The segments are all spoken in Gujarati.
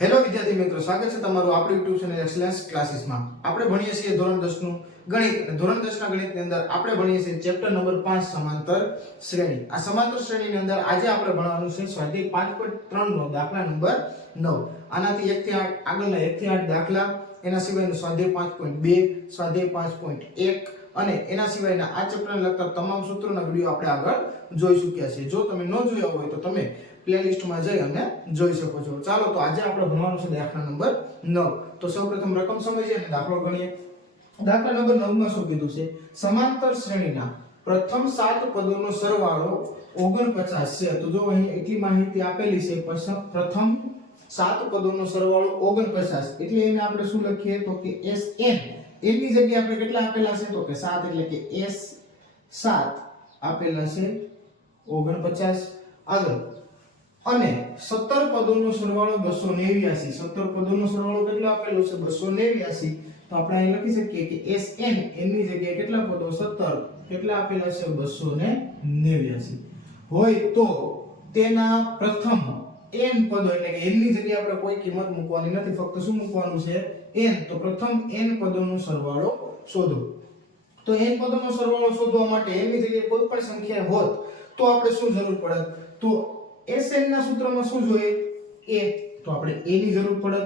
હેલો વિદ્યાર્થી મિત્રો, સ્વાગત છે તમારું આપણી YouTube ચેનલ એક્સેલન્સ ક્લાસીસમાં. આપણે ભણીએ છીએ ધોરણ 10 નું ગણિત. ધોરણ 10 ના ગણિતની અંદર આપણે ભણીએ છીએ ચેપ્ટર નંબર 5 સમાંતર શ્રેણી. આ સમાંતર શ્રેણીની અંદર આજે આપણે ભણવાનું છે સ્વાધ્યાય 5.3 નો દાખલા નંબર 9. આનાથી 1 થી 8 આગળના 1 થી 8 દાખલા, એના સિવાયનો સ્વાધ્યાય 5.2, સ્વાધ્યાય 5.1 અને એના સિવાયના આ ચેપ્ટરને લગતા તમામ સૂત્રોના વિડિયો આપણે આગળ જોઈ ચૂક્યા છે. જો તમે ન જોયા હોય તો તમે પ્લેલિસ્ટમાં જઈ અને જોઈ શકો છો. ચાલો તો આજે આપણે ભણવાનું છે દાખલા નંબર 9. તો સૌપ્રથમ રકમ સમજીએ અને દાખલો ગણીએ. દાખલા નંબર 9 માં શું કીધું છે? સમાંતર શ્રેણીના પ્રથમ 7 પદોનો સરવાળો 49 છે. તો જો અહીં એટલી માહિતી આપેલી છે, પ્રથમ 7 પદોનો સરવાળો 49, એટલે એને આપણે શું લખીએ તો કે Sn. એની જગ્યાએ આપણે કેટલા આપેલા છે તો કે 7, એટલે કે S7 આપેલા છે 49. આગળ અને 17 પદોનો સરવાળો 289. 17 પદોનો સરવાળો કેટલો આપેલો છે? 289. તો આપણે અહીં લખી શકીએ કે Sn એની જગ્યાએ કેટલા પદો? 17 કેટલા આપેલા છે? 289 હોય તો તેના પ્રથમ n પદો, એટલે કે n ની જગ્યાએ આપણે કોઈ કિંમત મૂકવાની નથી, ફક્ત શું મૂકવાનું છે? n. તો પ્રથમ n પદોનો સરવાળો શોધો. તો n પદોનો સરવાળો શોધવા માટે n ની જગ્યાએ કોઈ પણ સંખ્યા હોત તો આપણે શું જરૂર પડે? તો Sn ના સૂત્રમાં શું જોઈએ? a. તો આપણે a ની જરૂર પડે.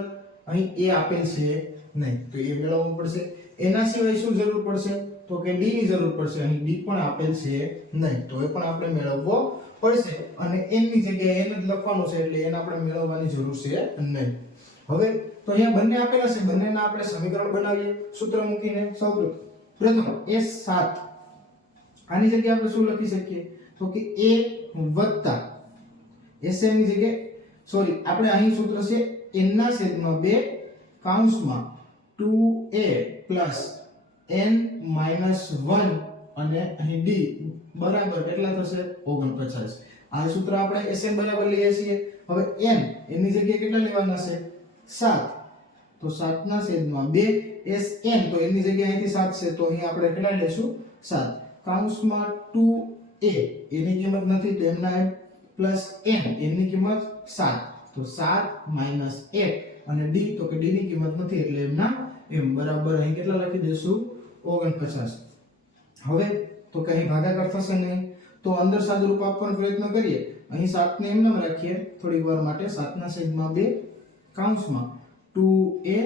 અહીં a આપેલ છે નહીં, તો a મેળવવું પડશે. એના સિવાય શું જરૂર પડશે? તો કે d ની જરૂર પડશે. અહીં d પણ આપેલ છે નહીં, તો એ પણ આપણે મેળવવો પડશે. અને n ની જગ્યાએ n જ લખવાનું છે, એટલે n આપણે મેળવવાની જરૂર છે નહીં. હવે તો અહીંયા બંને આપેલા છે, બંનેના આપણે સમીકરણ બનાવીએ સૂત્ર મૂકીને. સૌપ્રથમ S7 આની જગ્યાએ આપણે શું લખી શકીએ તો કે a વત્તા Sn ની જગ્યાએ આપણે અહીં સૂત્ર છે n/2 કૌંસમાં 2a પ્લસ n માઈનસ 1 અને અહીં d બરાબર કેટલા થશે? 49. આ સૂત્ર આપણે Sn બરાબર લઈએ છીએ. હવે n એની જગ્યાએ કેટલા લેવાના છે? 7. તો 7/2 Sn, તો એની જગ્યાએ અહીંથી 7 છે, તો અહીં આપણે કેટલા લેશું? 7 કૌંસમાં 2a એની કિંમત નથી તો એમના એમ પ્લસ n એની કિંમત 7, તો 7 માઈનસ 1 અને d, તો કે d ની કિંમત નથી એટલે એમના એમ બરાબર અહીં કેટલા લખી દેશું? 49. હવે તો કે અહીં ભાગાકાર થશે નહીં, તો અંદર સાદુરૂપ આપવાનો પ્રયત્ન કરીએ. અહીં 7 ને એમ નામ રાખીએ થોડીક વાર માટે. 7/2 કૌંસમાં 2a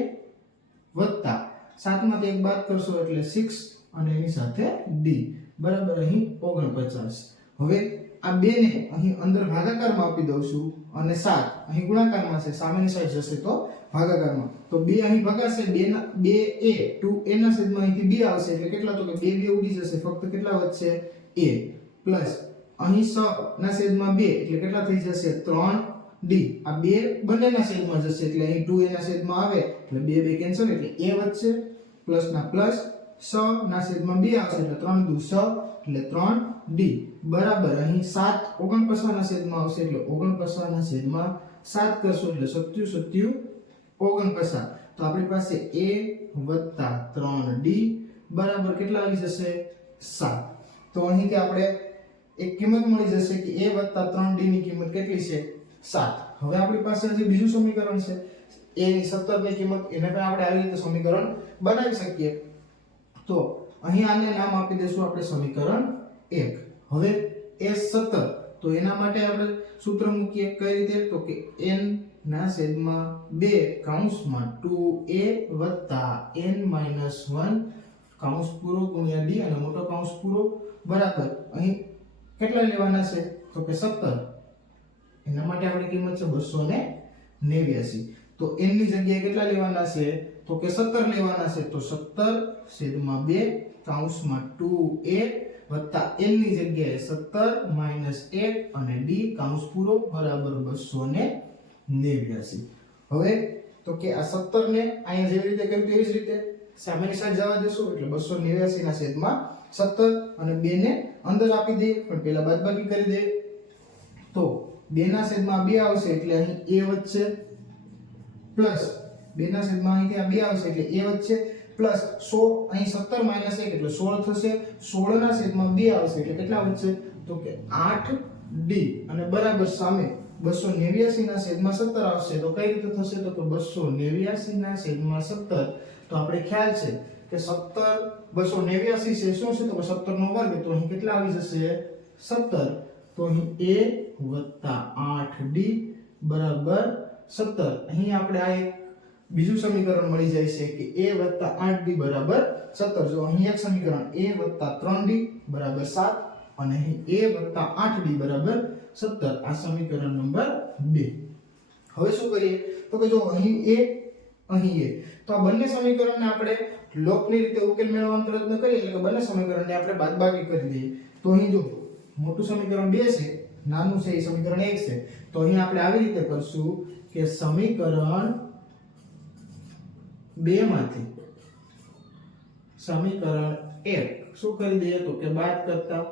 વત્તા 7 માંથી 1 બાદ કરશો એટલે 6 અને એની સાથે d બરાબર અહીં 49. હવે આ બે ને અહીં અંદર ભાગાકારમાં આપી દઉં છું અને 7 અહીં ગુણાકારમાં છે, સામેની સાઈડ જશે તો ભાગાકારમાં. તો 2 અહીં ભગાશે, 2a 2a ના છેદમાં અહીંથી 2 આવશે એટલે કેટલા? તો કે 2 ઉડી જશે, ફક્ત કેટલા વધશે? a પ્લસ અહીં 6 ના છેદમાં 2 એટલે કેટલા થઈ જશે? 3d. આ 2 બંનેના છેદમાં જશે એટલે અહીં 2a ના છેદમાં આવે એટલે 2 કેન્સલ, એટલે a વધશે પ્લસ ના પ્લસ 6 ના છેદમાં 2 આવશે એટલે 3 દુ 6 એટલે 3d બરાબર અહીં 7 49 ના છેદમાં આવશે એટલે 49 ના છેદમાં 7 કરશો એટલે 7 49. તો આપણી પાસે a વત્તા 3d બરાબર કેટલા આવી જશે? 7. તો અહીંથી આપણે એક કિંમત મળી જશે કે a વત્તા 3d ની કિંમત કેટલી છે? 7. હવે આપણી પાસે હજી બીજું સમીકરણ છે a ની 17 ની કિંમત, એને પણ આપણે આવી રીતે સમીકરણ બનાવી શકીએ. તો અહીં આને નામ આપી દઈશું આપણે સમીકરણ 1. હવે S17, તો એના માટે આપણે સૂત્ર મૂકીએ. કઈ રીતે? તો કે n/2 કૌંસમાં 2a વત્તા n-1 કૌંસ પૂરો ગુણ્યા d અને મોટો કૌંસ પૂરો બરાબર અહીં કેટલા લેવાના છે? તો કે 17. એના માટે આપણી કિંમત છે 289. તો n ની જગ્યાએ કેટલા લેવાના છે? તો કે 17 લેવાના છે. તો 17/2 કૌંસમાં 2a વત્તા n ની જગ્યાએ 17 માઈનસ 1 અને d કૌંસ પૂરો બરાબર 289. હવે તો કે આ 17 ને અહીંયા જેવી રીતે કર્યું તેવી જ રીતે સામેની સાઈડ જવા દેશું એટલે 289 ના છેદમાં 17 અને 2 ને અંદર આપી દઈએ, પણ પહેલા બાદબાકી કરી દઈએ. તો 2 ના છેદમાં 2 આવશે એટલે અહીં a વધશે પ્લસ 2 ના છેદમાં અહીંથી આ 2 આવશે એટલે a વધશે પ્લસ 100 અહીં 17 માઈનસ 1 એટલે 16 થશે. 16 ના છેદમાં 2 આવશે એટલે કેટલા વધશે? તો કે 8d અને બરાબર સામે 289 ના છેદમાં 17 આવશે તો કઈ રીતે થશે તો કે 289 ના છેદમાં 17 તો આપણે ખ્યાલ છે કે 17 289 છે શું છે તો 17 નો વર્ગ તો અહીં કેટલા આવી જશે 17 તો અહીં a + 8d બરાબર 17 અહીં આપણે આ એક બીજું સમીકરણ મળી જાય છે કે a + 8d બરાબર 17 જો અહીં એક સમીકરણ a + 3d બરાબર 7 અને અહીં a + 8d બરાબર 17 આ સમીકરણ નંબર 2 હવે શું કરીએ તો કે જો અહીં a તો આ બંને સમીકરણને આપણે લોકની રીતે ઉકેલ મેળવવાનો પ્રયત્ન કરીએ એટલે કે બંને સમીકરણને આપણે બાદબાકી કરી દઈએ તો અહીં જો મોટું સમીકરણ 2 છે નાનું છે એ સમીકરણ 1 છે તો અહીં આપણે આવી રીતે કરશું કે સમીકરણ 2 માંથી સમીકરણ 1 શું કરી દઈએ તો કે બાદ કરતા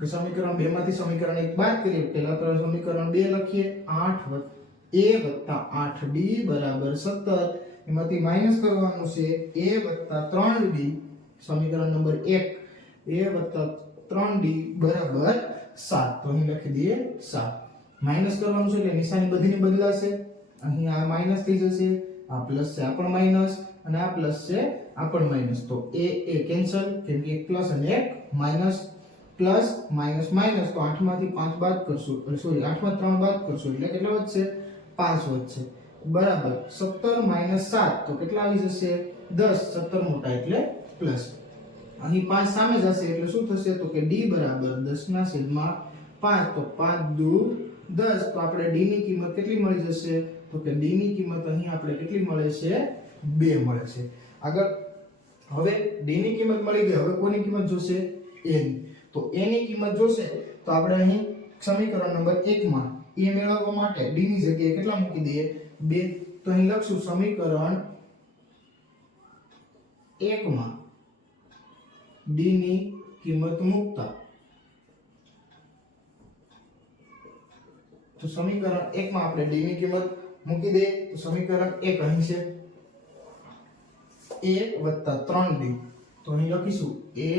કે સમીકરણ 2 માંથી સમીકરણ 1 બાદ કરીએ પહેલા તો સમીકરણ 2 લખીએ 8 a + 8d બરાબર 17 એમાંથી માઈનસ કરવાનું છે a + 3d સમીકરણ નંબર 1 a + 3d બરાબર 7 તો અહીં લખી દઈએ 7 માઈનસ કરવાનું છે એટલે નિશાની બધીની બદલાશે અહીં આ માઈનસ થઈ જશે આ પ્લસ છે આ પણ માઈનસ અને આ પ્લસ છે આ પણ માઈનસ તો a કેન્સલ કેમ કે એક પ્લસ અને એક માઈનસ પ્લસ માઈનસ માઈનસ તો 8 માંથી 5 બાદ કરશું સોરી 8 માં 3 બાદ કરશું એટલે કેટલા વધશે 5 વધશે બરાબર 17 - 7 તો કેટલા આવી જશે 10 17 મોટા એટલે પ્લસ અહીં 5 સામે જશે એટલે શું થશે તો કે d બરાબર 10/5 તો 5 દુ 10 તો આપણે d ની કિંમત કેટલી મળી જશે તો કે d ની કિંમત અહીં આપણે કેટલી મળે છે 2 મળે છે આગળ હવે d ની કિંમત મળી ગઈ હવે કોની કિંમત જોશે a ની તો a ની કિંમત જોશે તો આપણે અહીં સમીકરણ નંબર 1 માં a મેળવવા માટે d ની જગ્યાએ કેટલા મૂકી દઈએ 2 તો અહીં લખશું સમીકરણ 1 માં d ની કિંમત મૂકતા તો સમીકરણ 1 માં આપણે d ની કિંમત મૂકી દઈએ તો સમીકરણ 1 અહીં છે a + 3d તો અહીં લખીશું a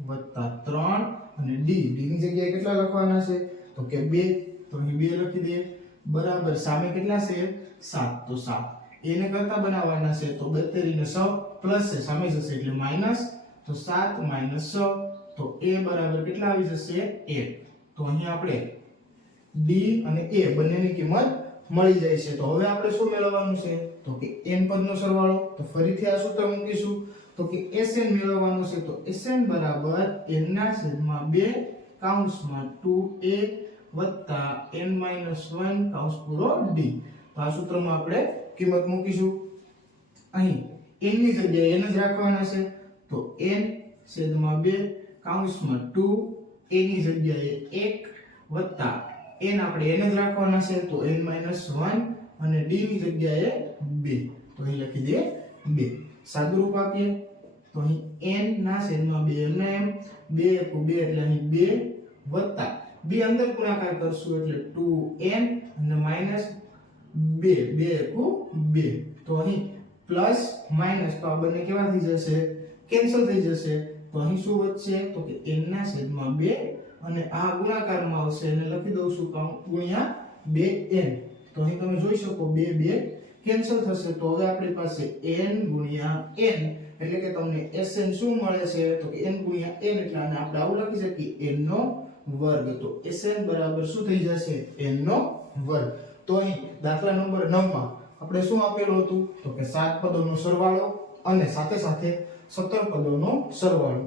+ 3 અને d ની જગ્યાએ કેટલા લખવાના છે તો કે 2 તો અહીં 2 લખી દઈએ બરાબર સામે કેટલા છે 7 તો 7 a ને કરતા બનાવવાના છે તો 72 ને 6 પ્લસ છે સામે જશે એટલે માઈનસ તો 7 - 6 તો a બરાબર કેટલા આવી જશે 1 તો અહીં આપણે d અને a બંનેની કિંમત મળી જાય છે તો હવે આપણે શું મેળવવાનું છે તો કે n પદનો સરવાળો તો ફરીથી આ સૂત્ર મૂકીશું તો કે Sn મેળવવાનો છે તો Sn બરાબર n/2 કૌંસમાં 2a + n - 1 કૌંસ પૂરો d તો આ સૂત્રમાં આપણે કિંમત મૂકીશું અહીં n ની જગ્યાએ n જ રાખવાના છે તો n/2 કૌંસમાં 2 a ની જગ્યાએ 1 + n આપણે n જ રાખવાના છે તો n - 1 અને d ની જગ્યાએ 2 તો અહીં લખી દે 2 સાદુરૂપ આપીએ તો અહીં n/2 n 2 * 2 એટલે અહીં 2 + 2 અંદર ગુણાકાર કરશું એટલે 2n અને માઈનસ 2 2 * 2 તો અહીં પ્લસ માઈનસ તો આ બંને કેવા થઈ જશે કેન્સલ થઈ જશે તો અહીં શું વધશે તો કે n/2 અને આ ગુણાકારમાં આવશે અને લખી દઉં છું ગુણ્યા 2n તો અહીં તમે જોઈ શકો 2 2 કેન્સલ થશે તો હવે આપણી પાસે n * n એટલે કે તમને Sn શું મળે છે તો કે n * n એટલે આને આપણે આવું લખી શકીએ n નો વર્ગ તો Sn બરાબર શું થઈ જશે n નો વર્ગ તો અહીં દાખલા નંબર 9 માં આપણે શું આપેલું હતું તો કે 7 પદોનો સરવાળો અને સાથે સાથે 17 પદોનો સરવાળો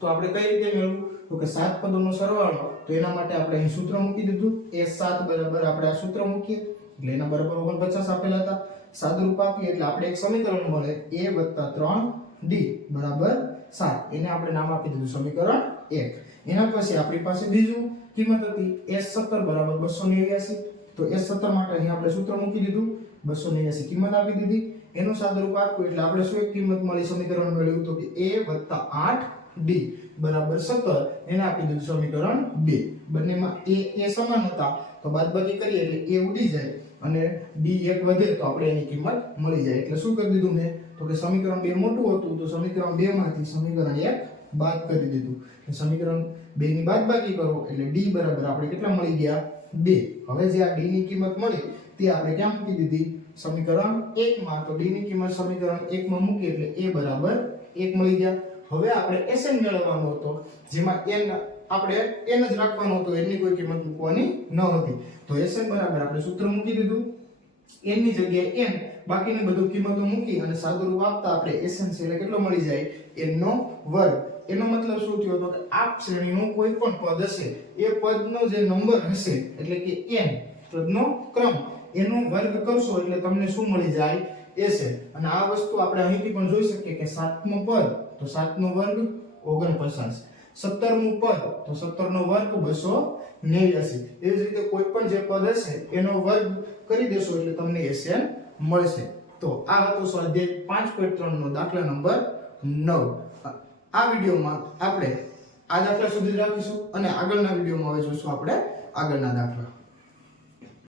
તો આપણે કઈ રીતે મેળવવું તો કે 7 પદોનો સરવાળો તો એના માટે આપણે અહીં સૂત્ર મૂકી દીધું S7 બરાબર આપણે આ સૂત્ર મૂકીએ એટલે એના બરાબર 49 આપેલા હતા સાદુરૂપ આપીએ એટલે આપણે એક સમીકરણ મળે a + 3d બરાબર 7 એને આપણે નામ આપી દીધું સમીકરણ 1 એના પછી આપણી પાસે બીજું કિંમત હતી S17 બરાબર 289 તો S17 માટે અહીં આપણે સૂત્ર મૂકી દીધું 289 કિંમત આપી દીધી એનું સાદુરૂપ આપ્યું એટલે આપણે શું એક કિંમત મળી સમીકરણ મેળવ્યું તો કે a + 8d બરાબર 17 એને આપી દીધું સમીકરણ 2 બંનેમાં a સમાન હતા તો બાદબાકી કરીએ એટલે a ઉડી જાય અને d એક વધે તો આપણે એની કિંમત મળી જાય એટલે શું કરી દીધું મેં તો કે સમીકરણ 2 મોટું હતું તો સમીકરણ 2 માંથી સમીકરણ 1 બાદ કરી દીધું એટલે સમીકરણ 2 ની બાદબાકી કરો એટલે d બરાબર આપણે કેટલા મળી ગયા 2. હવે જે આ d ની કિંમત મળી તે આપણે ક્યાં મૂકી દીધી સમીકરણ 1 માં. તો d ની કિંમત સમીકરણ 1 માં મૂકી એટલે a બરાબર 1 મળી ગયા. હવે આપણે Sn મેળવવાનો હતો જેમાં n આપણે n જ રાખવાનો હતો, n ની કોઈ કિંમત મૂકવાની ન હતી. તો Sn બરાબર આપણે સૂત્ર મૂકી દીધું, n ની જગ્યાએ n, બાકીની બધું કિંમતો મૂકી અને સાદુરૂપ આપતા આપણે Sn છે એટલે કેટલો મળી જાય n નો વર્ગ. એનો મતલબ શું થયો તો કે આ શ્રેણીનું કોઈ પણ પદ હશે એ પદનો જે નંબર હશે એટલે કે n પદનો ક્રમ એનો વર્ગ કરશો એટલે તમને શું મળી જાય Sn. અને આ વસ્તુ આપણે અહીંથી પણ જોઈ શકીએ કે 7મો પદ તો 7 નો વર્ગ 49, 17મું પદ તો 17 નો વર્ગ 289. એ જ રીતે કોઈ પણ જે પદ હશે એનો વર્ગ કરી દેશો એટલે તમને Sn મળશે. તો આ હતો સ્વાધ્યાય 5.3 નો દાખલા નંબર 9. આ વિડિયોમાં આપણે આ દાખલા સુધી જ રાખીશું અને આગળના વિડિયોમાં હવે જોઈશું આપણે આગળના દાખલા.